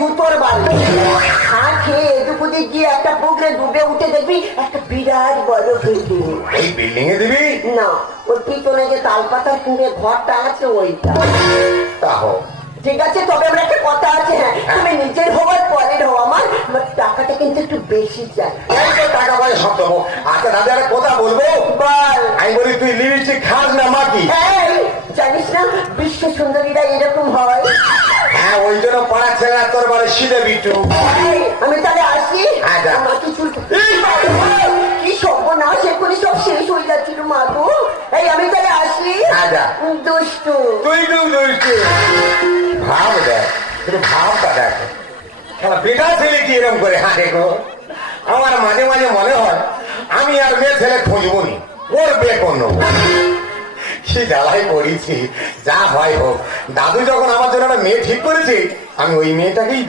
তোর বাড়ি আর খেয়ে এটুকু গিয়ে একটা পুকুরে ডুবে উঠে দেখবি একটা বিরাট বড় বিল্ডিং। এই বিল্ডিং এ দিবি না, ওর পিছনে যে তালপাতার পুড়ে ঘরটা আছে ওইটা। তাহো ঠিক আছে, তবে আমরা একটা কথা আছে, হ্যাঁ তুমি নিজের হওয়ার পরের হও, আমার টাকাটা কিন্তু একটু বেশি চাই। টাকা পয়সা সব দেবো। আচ্ছা দাদা একটা কথা বলবো, বল। আমি বলি তুই লিপস্টিক খাস না মাকি? এই, জানিস না বিশ্ব সুন্দরীরা এরকম হয়। হ্যাঁ ওই জন্য পাড়া ছেলেরা তোর বাড়ি সিধে বিটু। এই, আমি তাহলে আসি। আচ্ছা। মাকে চুল কি সর্বনাশ, এক্ষুনি সব শেষ হয়ে যাচ্ছিল মা গো। এই আমি তাহলে আসি। আচ্ছা। দুষ্টু তুই দুষ্টু ভাব দেখ, তুই ভাবটা দেখ, খেলা বেটা ছেলে কি এরকম করে হাঁটে গো। আমার মাঝে মাঝে মনে হয় আমি আর মেয়ে ছেলে খুঁজবো নি, ওর বিয়ে করবো। কি জ্বালাই পড়েছি, যা হয় হোক। দাদু যখন আমার জন্য একটা মেয়ে ঠিক করেছে, আমি ওই মেয়েটাকেই